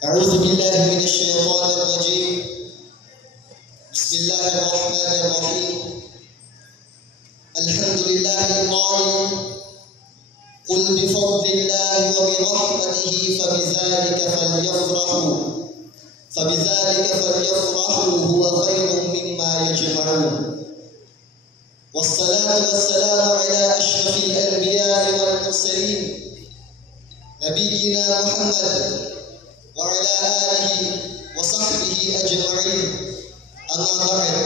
أعوذ بالله من الشيطان الرجيم. بسم الله الرحمن الرحيم. الحمد لله القائل قل بفضل الله وبرحمته فبذلك فليفرحوا هو خير مما يجمعون. والصلاة والسلام على أشرف الأنبياء والمرسلين نبينا محمد وعلى آله وصحبه أجمعين. أما بعد،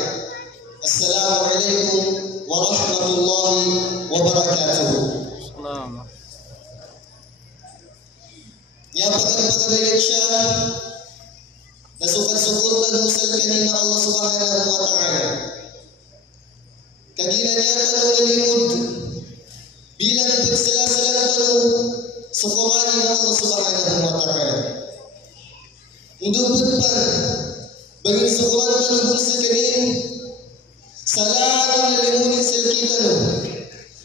السلام عليكم ورحمة الله وبركاته. Ya pagkakapagabay siya na sukat-sukot na dusal kanina Allah subhanahu wa ta'ala. Kagina niya tanong nalimod bilang pagsalasala tanong sukumani na Allah subhanahu wa ta'ala. Undubot pa bagay sukuman tanong sa kanin salaang nalimunin sa kita no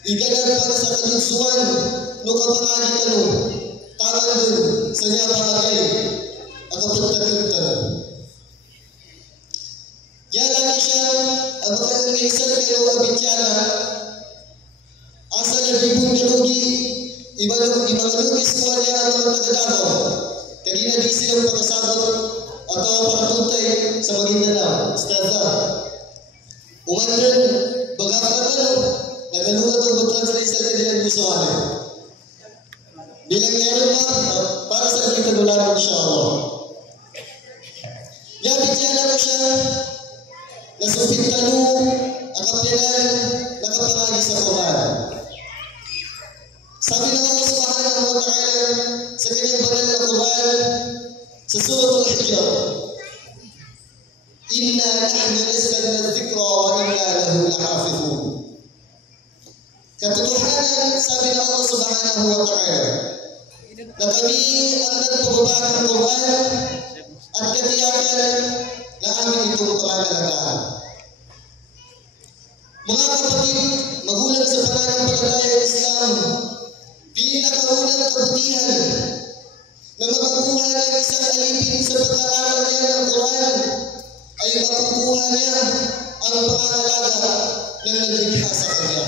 iganag pa sa kadutsuan no kapangagi tanong tangan dun sa niya bagay ang kapagtakintan. Yan lagi siya ang makakaisan pero abityana asa na bibong galugi imangalugis ko niya ang mga tagadagaw kagina di silang pagkasabot atau pagtuntay sa Maguindanao. Stadha umandran bagakakano nagalugat ang translation na dilang gusuhan bilang meron para sa kita dulang insyaAllah. Yabityana ko siya nasupit tanu akapilan nakapangagi sa Quran. Sabi ng Allah subhanahu wa ta'ala sa kanyang banal na Quran sa Surah Al-Hijr, Inna nahnu nazzalna dhikra wa inna lahu lahafizun. Katotohanan, sabi ng Allah subhanahu wa ta'ala, na kami ang nagpababa ng Quran at katiyakan na amin itong pangangalagaan. Mga kapatid, magulang sa pananampalatayang Islam, pinakaunang kabutihan na makukuha ng isang alipin sa pag-aaral niya ng Quran ay makukuha niya ang pangangalaga ng naglikha sa kanya.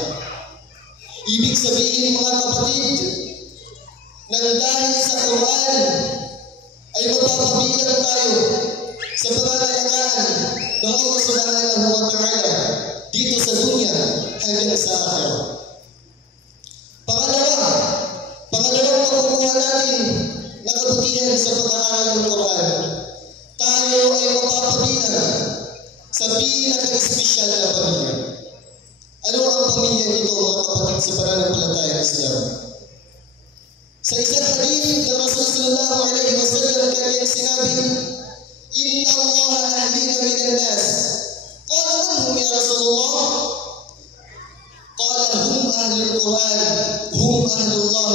Ibig sabihin mga kapatid, nang dahil sa Quran ay mapapabilang tayo sa pangangalagaan ng Allah subhanahu wa ta'ala dito sa dunya hanggang sa akhir. Pangalawang makukuha natin na kabutihan sa pag-aaral ng Quran, tayo ay mapapabilang sa pinaka-espesyal na pamilya. Ano ang pamilya nito mga kapatid sa pananampalatayang Islam? Sa isang hadith ng Rasul sallallahu alaihi wasallam kanyang sinabi, Inna Allah ahlina minan nas. Qala man hum ya Rasulullah? Qala hum ahlul Quran, hum ahlullah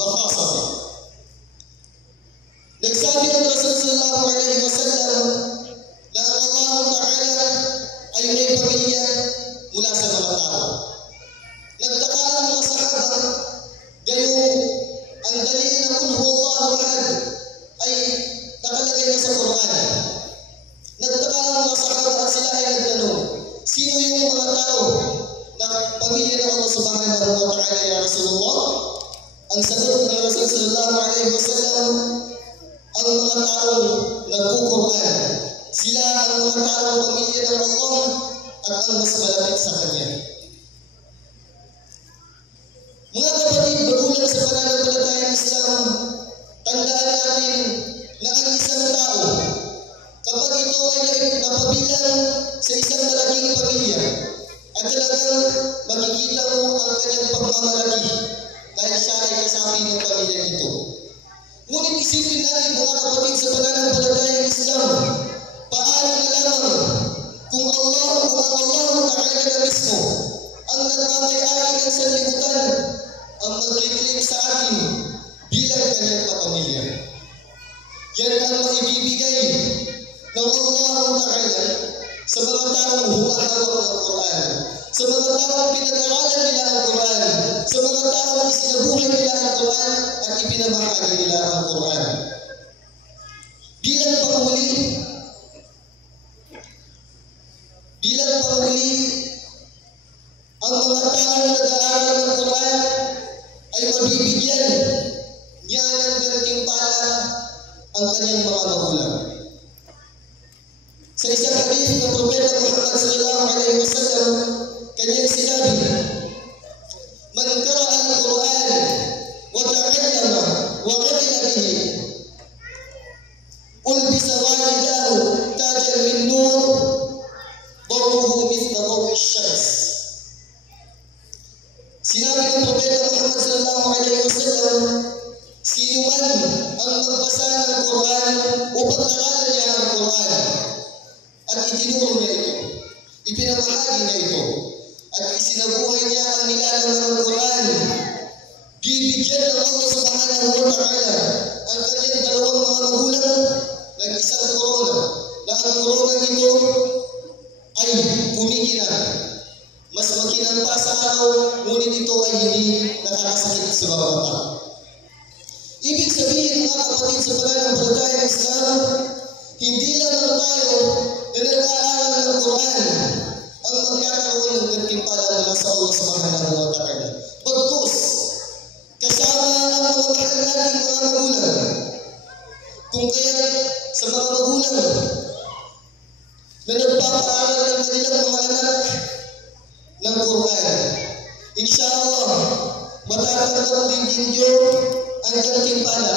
wa khasati. Nagsabi ang Rasul sallallahu alaihi wasallam na ang Allah Ta'ala ay may pamilya mula sa mga tao. Nagtaka ang mga sahaba gayong ang dalil na kul huwallahu ahad ay nakalagay na sa Quran. Nagtaka ang mga sahaba at sila ay nagtanong, sino yung mga tao na pamilya ng Allah subhanahu wa ta'ala ya Rasulullah? Ang sagot ng Rasul sallallahu alaihi wasallam, ang mga taong nagkukuran. Sila ang mga taong pamilya ng Allah at ang mas malapit sa Kanya. Mga kapatid, magulang sa pananampalatayang Islam, tandaan natin na ang isang tao, kapag ito ay napabilang sa isang malaking pamilya, at talagang makikita mo ang kanyang pagmamalaki dahil siya ay kasapi ng pamilya nito. Ngunit isipin natin mga kapatid sa pananampalatayang Islam, paano na lamang kung Allah Ta'ala na mismo ang nagmamayari ng sanlibutan ang magkiklik sa atin bilang kanyang kapamilya. Yan ang maibibigay ng Allah Ta'ala sa mga taong humahawak ng Quran, sa mga taong pinag-aralan nila ang Quran, sa mga taong isinabuhay nila ang Quran at ipinamahagi nila ang Quran. nag-aaral ng Quran ay mabibigyan niya ng gantimpala ang kanyang mga magulang. Sa isang hadith ng Propeta Muhammad sallallahu alaihi wasallam, kanyang sinabi, "Man qara'a al-Quran wa ta'allama wa 'amila bihi, ulbisa walidahu tajan min nur, dawuhu mithla dawi asy-syams." Sinabi ng Propeta Muhammad sallallahu alaihi wasallam, sino man ang magbasa ng Quran o pag-aralan niya ang Quran at itinuro niya ito, ipinamahagi niya ito, at isinabuhay niya ang nilalaman ng Quran, bibigyan ng Allah subhanahu wa ta'ala ang kanyang dalawang mga magulang ng isang korona, na ang korona ito ay kumikinang. Mas makinang pa sa araw, ngunit ito ay hindi nakakasakit sa mga mata. Ibig sabihin, mga kapatid, sa pananampalatayang Islam, hindi lamang tayo na nag-aaral ng Quran ang magkakaroon ng gantimpala mula sa Allah subhanahu wa ta'ala. Bagkus, kasama ang mga mahal nating mga magulang. Kung kaya sa mga magulang na nagpapaaral ng kanilang mga anak ng Quran, inshallah, matatanggap din ninyo ang gantimpala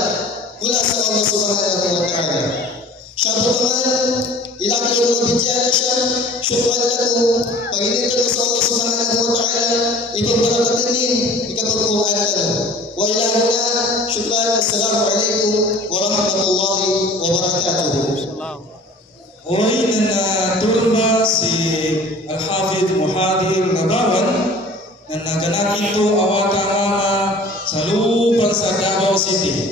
mula sa Allah subhanahu wa ta'ala. Syabataman, ilaki yung mga bidyana siya, syukran lakum, Panginoon sa Allah subhanahu wa ta'ala, ipagbarakatan din, ikapag-Quran ka na. Wa ilahuna, syukran, assalamualaikum warahmatullahi wabarakatuh. Hoy na turba si Al-Hafidh Muhadir Nabawan na naganap ito awata mama sa lupang sa Davao City.